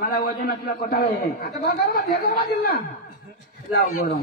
मला वजनातला कोटाळा आहे. आता बघा भेटू लागेल ना. लाव गरम.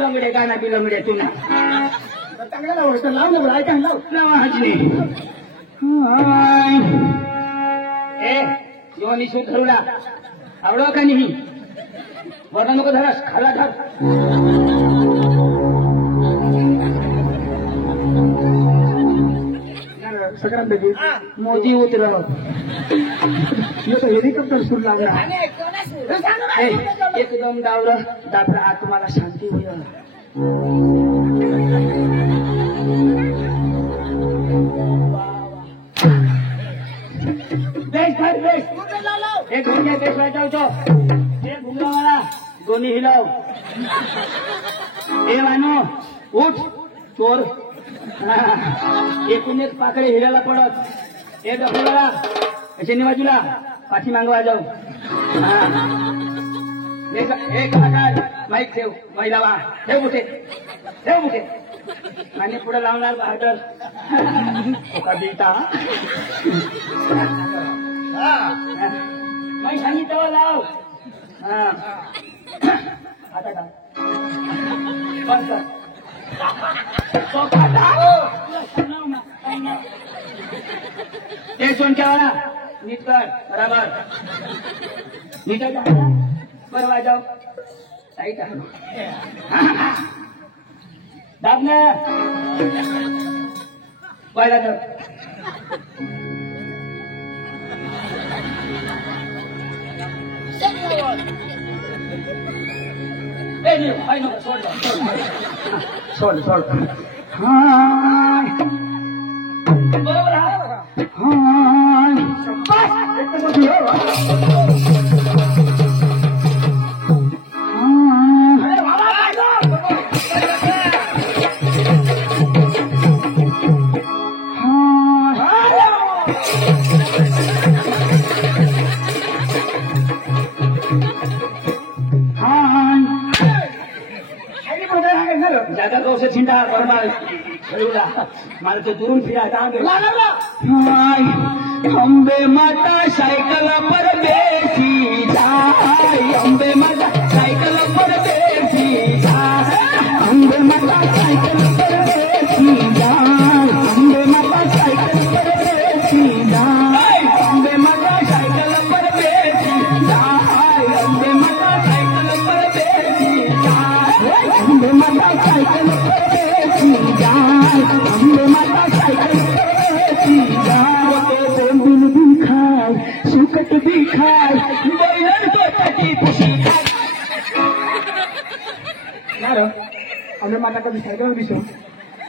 लंगडे गाना बी लंगडे तू ना चांगला लावलं लाव ना ऐका लाव लावाजी ए योनी सूत धरूला आवडो का नाही वरना नको धरास खाला धर सगळ्यांना देखील मोदी उतरव तो हेलिकॉप्टर सुरू लागला एकदम डावलं दाबला आत्माला शांती होईल बेस भाई बेस एक हो गया बेस बैठा तो एक घूमला वाला दोन्ही हिलाव ए मानो उठ चोर एकूण एक पाकडे हिऱ्याला पडत एक डबला शनी बाजूला पाठी मागवा जाऊ एक कलाकार माईक ठेव महिला ठेव कुठे आणि पुढे लावणार बहादर कविता मी सांगितलं लाव आता का बंद कर सोनक्यावाला नीट कर बराबर नीट बरोबर जाऊ साईट दाबना पहिला जाऊ सोड बरोबर ज्यादा तो से छिंडा बर्बाद मारे तो दूर फिरा अंबे माता साइकिल पर बैठी जाए अंबे माता साइकिल पर बैठी जाए अंबे माता साइकिल पर बैठी जाए अंबे माता साइकिल पर बैठी जाए अंबे माता साइकिल पर बैठी जाए अंबे माता साइकिल पर बैठी जाए अंबे माता साइकिल पर बैठी जाए अंबे माता साइकिल पर बैठी जाए सुकट भी खाए बैलन को तटी खुशी रो અમે માતા કદી સાયકલ દીશો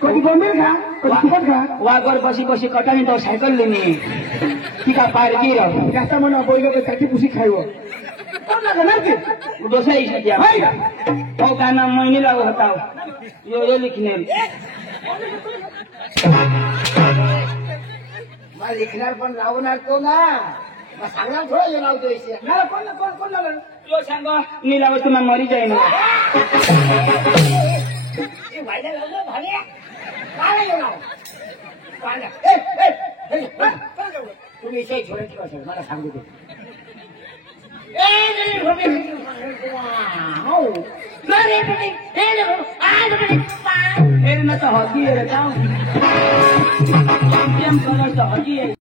કદી ગમે ખા કદી ફૂટ ખા वाघर बसी बसी कटानी तो साइकिल लेनी टीका पार की रहो ગાતા મને બોઈલો કે ચાટી પૂછી ખાયો કોણ લાગે ના કે दोसा ही से दिया ભાઈ ओ का नाम मैंने लागो बताओ ये लिखने માં લીખનાર પણ લાવનાર તો ના सांगणार थोडं हे लावतोय ना कोण कोण कोण लावलं यो सांगो नीलावत तुम्ही मरी जाई ना ए व्हायला लावलं भाड्या काय लावलं पाला ए तुम्ही इथे छोटे ठेवा मला सांगू दे ए नाही होते हो नाही नाही हे ना तो हॉकी है जाओ चैंपियन कलर तो हॉकी है